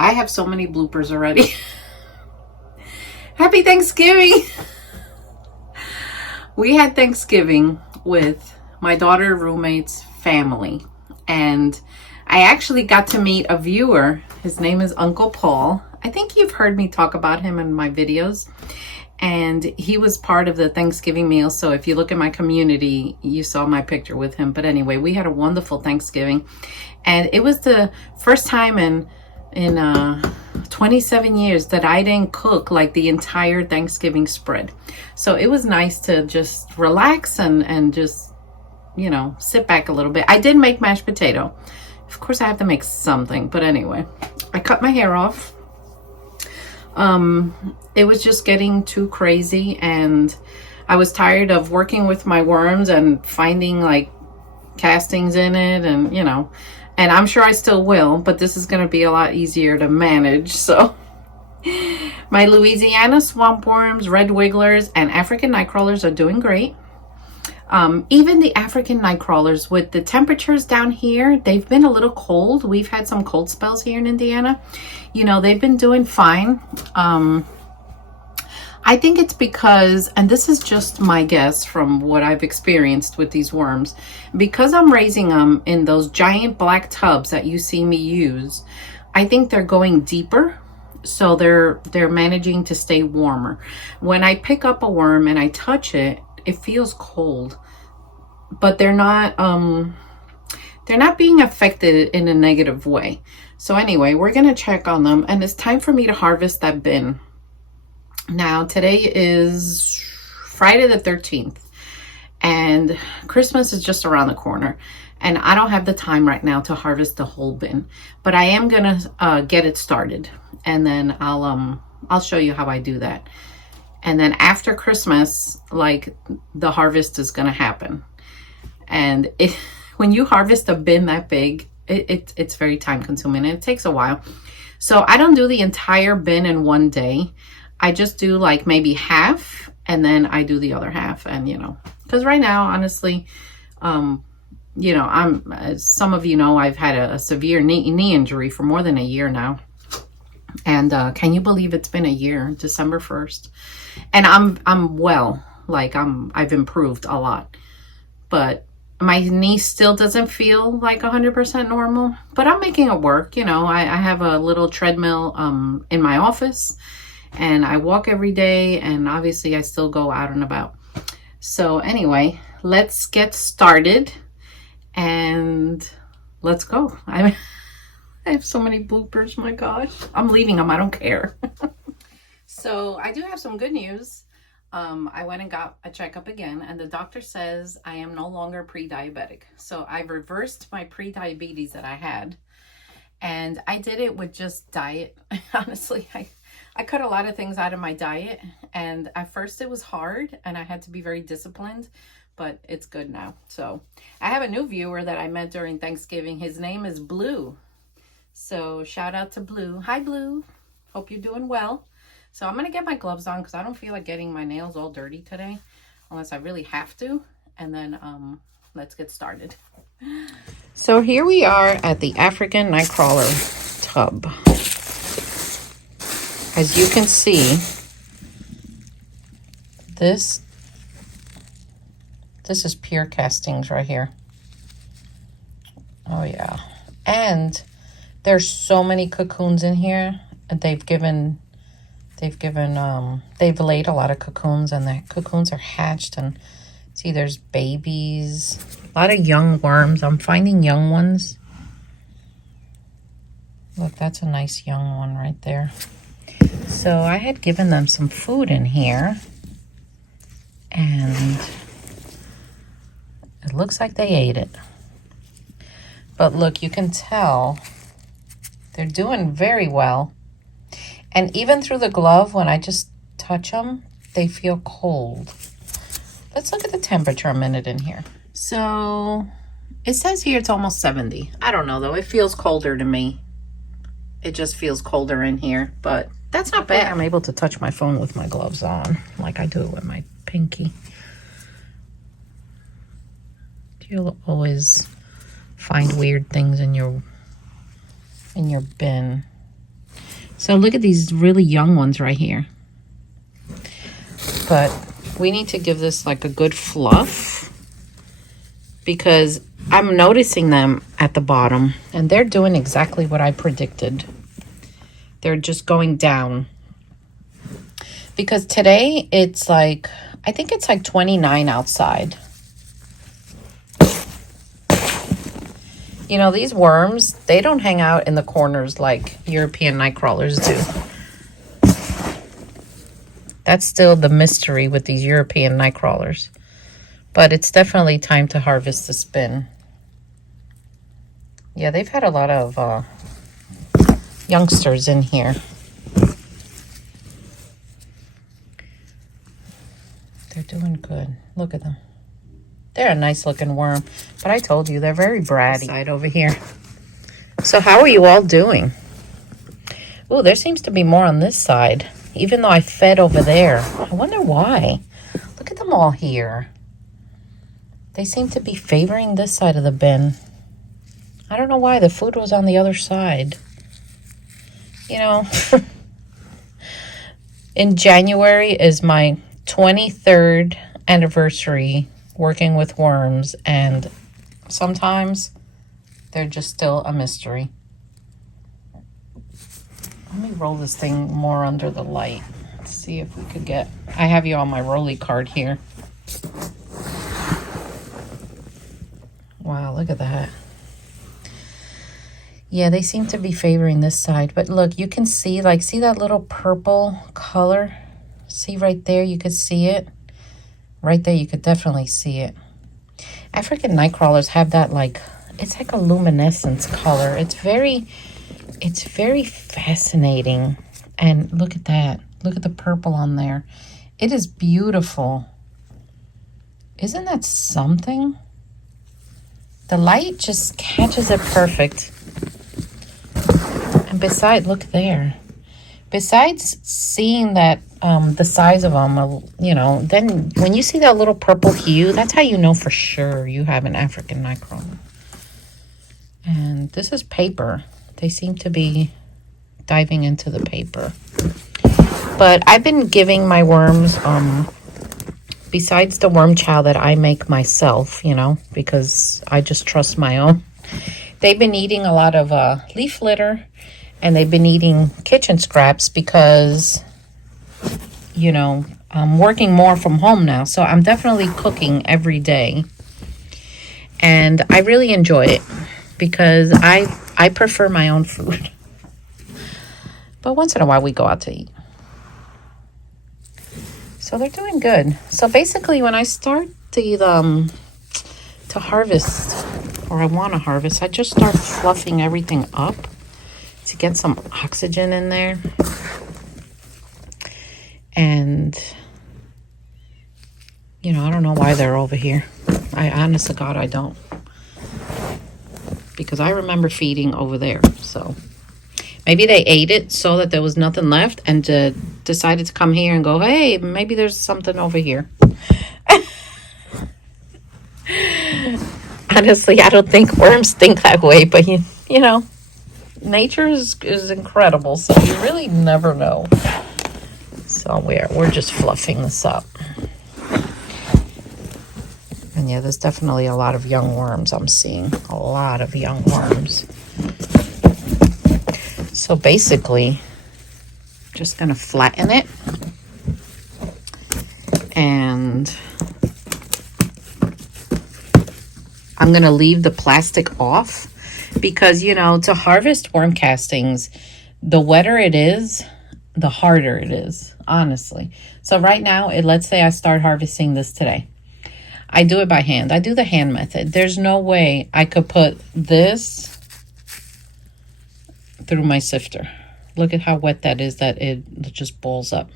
I have so many bloopers already. Happy Thanksgiving! We had Thanksgiving with my daughter roommate's family, and I actually got to meet a viewer. His name is Uncle Paul. I think you've heard me talk about him in my videos, and he was part of the Thanksgiving meal. So if you look at my community, you saw my picture with him. But anyway, we had a wonderful Thanksgiving, and it was the first time in 27 years that I didn't cook like the entire Thanksgiving spread. So it was nice to just relax and just, you know, sit back a little bit. I did make mashed potato. Of course I have to make something, but anyway, I cut my hair off. It was just getting too crazy, and I was tired of working with my worms and finding like castings in it, and you know, and I'm sure I still will, but this is going to be a lot easier to manage. So my Louisiana Swamp worms, red wigglers, and African Nightcrawlers are doing great. Even the African Nightcrawlers, with the temperatures down here, they've been a little cold. We've had some cold spells here in Indiana. You know, they've been doing fine. I think it's because, and this is just my guess from what I've experienced with these worms, because I'm raising them in those giant black tubs that you see me use, I think they're going deeper. So they're managing to stay warmer. When I pick up a worm and I touch it, it feels cold, but they're not being affected in a negative way. So anyway, we're gonna check on them, and it's time for me to harvest that bin. Now today is Friday the 13th, and Christmas is just around the corner, and I don't have the time right now to harvest the whole bin, but I am gonna get it started, and then I'll show you how I do that. And then after Christmas, like, the harvest is gonna happen. And when you harvest a bin that big, it's very time consuming, and it takes a while. So I don't do the entire bin in one day. I just do like maybe half, and then I do the other half. And you know, because right now, honestly, you know, as some of you know, I've had a severe knee injury for more than a year now. And can you believe it's been a year, December 1st? And I'm well, like I've improved a lot, but my knee still doesn't feel like 100% normal, but I'm making it work. You know, I have a little treadmill in my office, and I walk every day, and obviously I still go out and about. So anyway, let's get started, and let's go. I have so many bloopers, my gosh. I'm leaving them, I don't care. So I do have some good news. I went and got a checkup again, and the doctor says I am no longer pre-diabetic. So I reversed my pre-diabetes that I had, and I did it with just diet. Honestly, I cut a lot of things out of my diet, and at first it was hard, and I had to be very disciplined, but it's good now. So I have a new viewer that I met during Thanksgiving. His name is Blue. So shout out to Blue. Hi, Blue. Hope you're doing well. So I'm going to get my gloves on because I don't feel like getting my nails all dirty today unless I really have to. And then let's get started. So here we are at the African Nightcrawler tub. As you can see, this is pure castings right here. Oh yeah. And there's so many cocoons in here. They've laid a lot of cocoons, and the cocoons are hatched, and see there's babies, a lot of young worms. I'm finding young ones. Look, that's a nice young one right there. So I had given them some food in here, and it looks like they ate it. But look, you can tell they're doing very well. And even through the glove, when I just touch them, they feel cold. Let's look at the temperature a minute in here. So it says here it's almost 70. I don't know though, it feels colder to me. It just feels colder in here, but that's not bad. I'm able to touch my phone with my gloves on, like I do it with my pinky. You'll always find weird things in your bin. So look at these really young ones right here. But we need to give this like a good fluff, because I'm noticing them at the bottom and they're doing exactly what I predicted. They're just going down. Because today it's like, I think it's like 29 outside. You know, these worms, they don't hang out in the corners like European nightcrawlers do. That's still the mystery with these European nightcrawlers. But it's definitely time to harvest the spin. Yeah, they've had a lot of youngsters in here. They're doing good. Look at them. They're a nice looking worm, but I told you they're very bratty. Side over here. So how are you all doing? Oh, there seems to be more on this side, even though I fed over there. I wonder why. Look at them all here. They seem to be favoring this side of the bin. I don't know why. The food was on the other side. You know, in January is my 23rd anniversary working with worms, and sometimes they're just still a mystery. Let me roll this thing more under the light. Let's see if we could get... I have you on my rolly card here. Wow, look at that. Yeah, they seem to be favoring this side. But look, you can see, like, see that little purple color? See right there? You could see it. Right there, you could definitely see it. African nightcrawlers have that, like, it's like a luminescence color. It's very fascinating. And look at that. Look at the purple on there. It is beautiful. Isn't that something? The light just catches it perfect. And besides, look there. Besides seeing that, the size of them, you know, then when you see that little purple hue, that's how you know for sure you have an African nightcrawler. And this is paper. They seem to be diving into the paper. But I've been giving my worms, besides the worm chow that I make myself, you know, because I just trust my own. They've been eating a lot of leaf litter, and they've been eating kitchen scraps because, you know, I'm working more from home now. So I'm definitely cooking every day. And I really enjoy it because I prefer my own food. But once in a while we go out to eat. So they're doing good. So basically when I start to harvest, or I want to harvest, I just start fluffing everything up to get some oxygen in there. And, you know, I don't know why they're over here. I honest to God, I don't. Because I remember feeding over there. So maybe they ate it, saw that there was nothing left, and decided to come here and go, hey, maybe there's something over here. Honestly, I don't think worms think that way, but you know, nature is incredible, so you really never know. So we're just fluffing this up. And yeah, there's definitely a lot of young worms I'm seeing. A lot of young worms. So basically, just gonna flatten it. And I'm gonna leave the plastic off because, you know, to harvest worm castings, the wetter it is, the harder it is, honestly. So right now, let's say I start harvesting this today. I do it by hand. I do the hand method. There's no way I could put this through my sifter. Look at how wet that is, that it just balls up.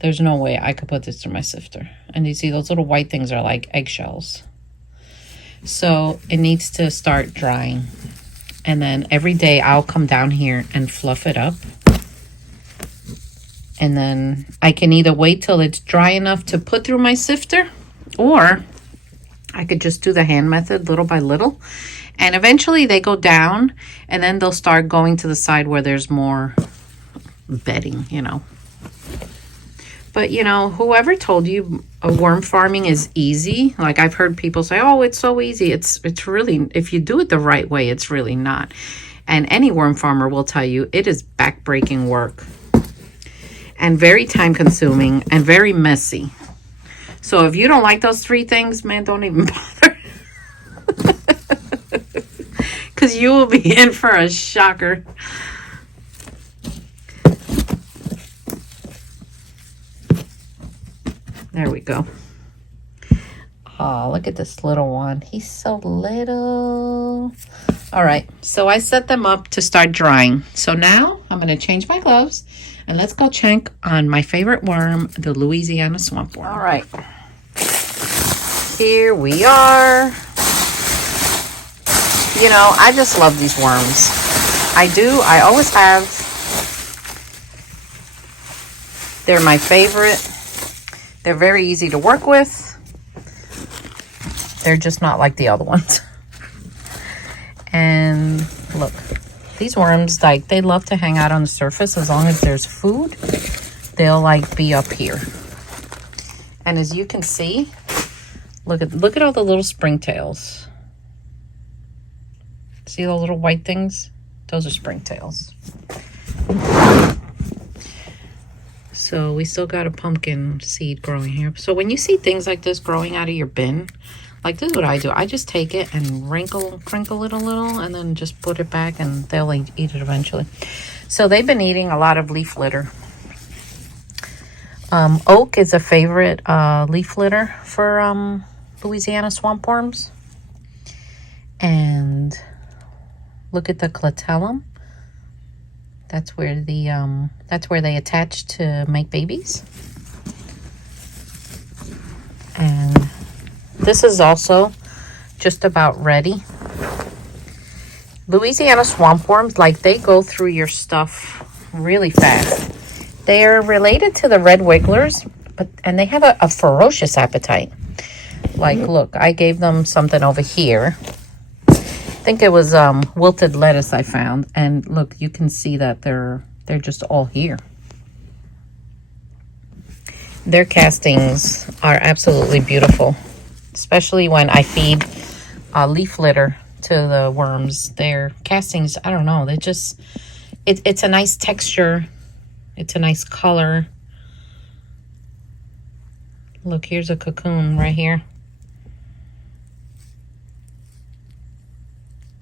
There's no way I could put this through my sifter. And you see those little white things are like eggshells. So it needs to start drying. And then every day I'll come down here and fluff it up. And then I can either wait till it's dry enough to put through my sifter, or I could just do the hand method little by little And eventually they go down, and then they'll start going to the side where there's more bedding, you know. But, you know, whoever told you worm farming is easy, like I've heard people say, oh, it's so easy. It's really, if you do it the right way, it's really not. And any worm farmer will tell you it is backbreaking work and very time consuming and very messy. So if you don't like those three things, man, don't even bother. Because you will be in for a shocker. There we go. Oh, look at this little one. He's so little. All right, so I set them up to start drying. So now I'm going to change my gloves and let's go check on my favorite worm, the Louisiana Swamp worm. All right, here we are. You know, I just love these worms. I do. I always have. They're my favorite. They're very easy to work with. They're just not like the other ones. And look, these worms, like, they love to hang out on the surface. As long as there's food, they'll like be up here. And as you can see, look at all the little springtails. See the little white things? Those are springtails. So we still got a pumpkin seed growing here. So when you see things like this growing out of your bin, like this is what I do. I just take it and crinkle it a little and then just put it back and they'll eat it eventually. So they've been eating a lot of leaf litter. Oak is a favorite leaf litter for Louisiana swamp worms. And look at the clitellum. That's where they attach to make babies. And this is also just about ready. Louisiana swamp worms, like, they go through your stuff really fast. They're related to the red wigglers, and they have a ferocious appetite. Like, look, I gave them something over here. I think it was wilted lettuce I found, and look, you can see that they're just all here. Their castings are absolutely beautiful, especially when I feed leaf litter to the worms. Their castings, I don't know, they just, it's a nice texture, it's a nice color. Look, here's a cocoon right here.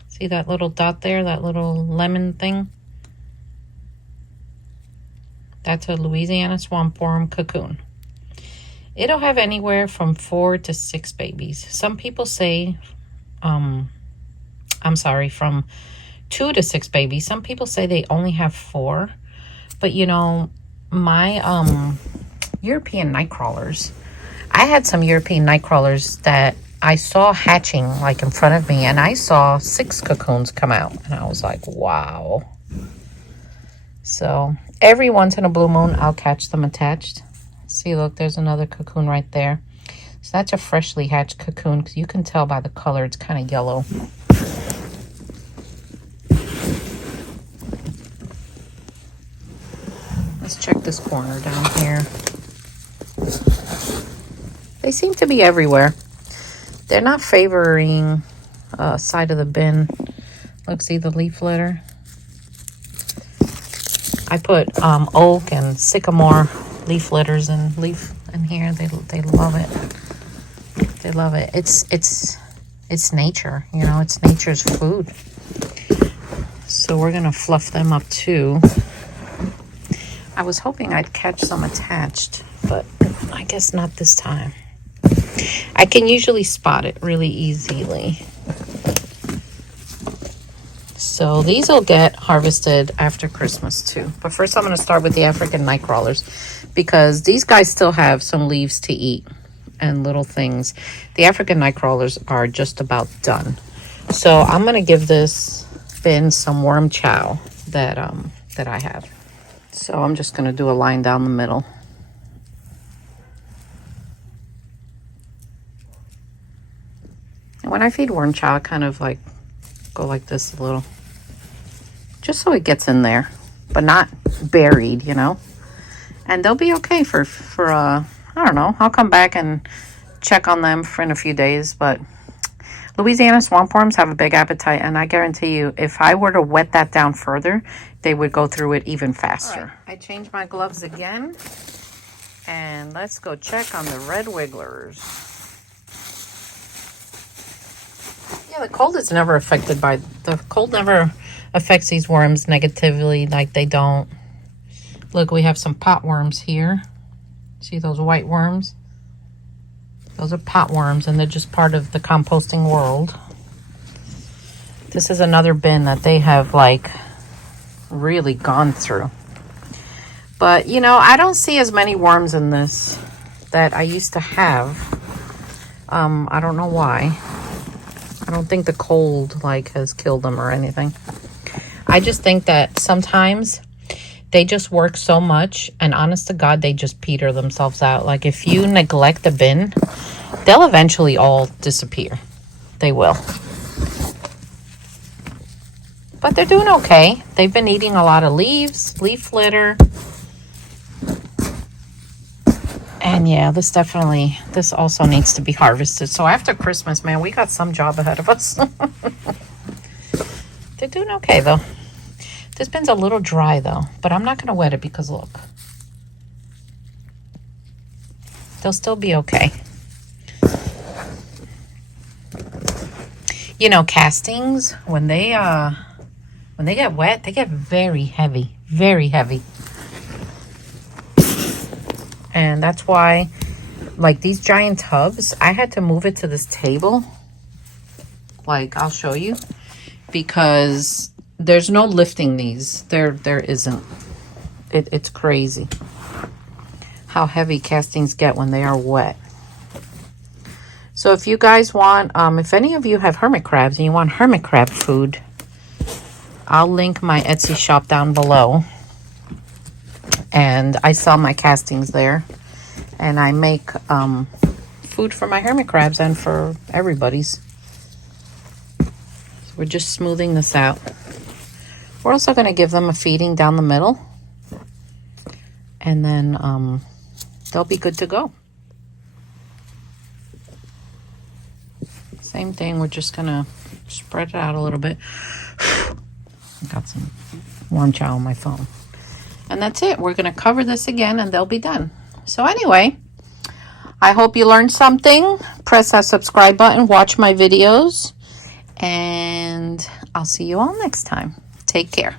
See that little dot there, that little lemon thing? That's a Louisiana swamp worm cocoon. It'll have anywhere from 4 to 6 babies. Some people say, from 2 to 6 babies. Some people say they only have 4. But, you know, my European nightcrawlers, I had some European nightcrawlers that I saw hatching like in front of me, and I saw 6 cocoons come out, and I was like, wow. So every once in a blue moon, I'll catch them attached. See, look, there's another cocoon right there. So that's a freshly hatched cocoon, because you can tell by the color, it's kind of yellow. Let's check this corner down here. They seem to be everywhere. They're not favoring side of the bin. Look, see the leaf litter? I put oak and sycamore leaf litters in here. They love it. They love it. It's nature, you know, it's nature's food. So we're gonna fluff them up too. I was hoping I'd catch some attached, but I guess not this time. I can usually spot it really easily. So these will get harvested after Christmas too. But first I'm going to start with the African nightcrawlers, because these guys still have some leaves to eat and little things. The African nightcrawlers are just about done. So I'm going to give this bin some worm chow that I have. So I'm just going to do a line down the middle. When I feed worm chow, I kind of like go like this a little. Just so it gets in there, but not buried, you know. And they'll be okay for I don't know. I'll come back and check on them in a few days, but Louisiana swamp worms have a big appetite, and I guarantee you, if I were to wet that down further, they would go through it even faster. Right, I changed my gloves again, and let's go check on the red wigglers. Yeah, the cold never affects these worms negatively, like they don't. Look, we have some pot worms here. See those white worms? Those are pot worms, and they're just part of the composting world. This is another bin that they have, like, really gone through. But, you know, I don't see as many worms in this that I used to have. I don't know why. I don't think the cold, like, has killed them or anything. I just think that sometimes they just work so much, and honest to God, they just peter themselves out. Like, if you neglect the bin, they'll eventually all disappear. They will. But they're doing okay. They've been eating a lot of leaves, leaf litter. And yeah, this also needs to be harvested. So after Christmas, man, we got some job ahead of us. They're doing okay, though. This bin's a little dry, though, but I'm not going to wet it because, look, they'll still be okay. You know, castings, when they get wet, they get very heavy, very heavy. And that's why, like, these giant tubs, I had to move it to this table. Like, I'll show you, because there's no lifting these. There isn't. It's crazy how heavy castings get when they are wet. So if you guys want, if any of you have hermit crabs and you want hermit crab food, I'll link my Etsy shop down below. And I sell my castings there. And I make food for my hermit crabs and for everybody's. So we're just smoothing this out. We're also going to give them a feeding down the middle. And then they'll be good to go. Same thing, we're just going to spread it out a little bit. I got some warm chow on my phone. And that's it. We're going to cover this again and they'll be done. So anyway, I hope you learned something. Press that subscribe button, watch my videos, and I'll see you all next time. Take care.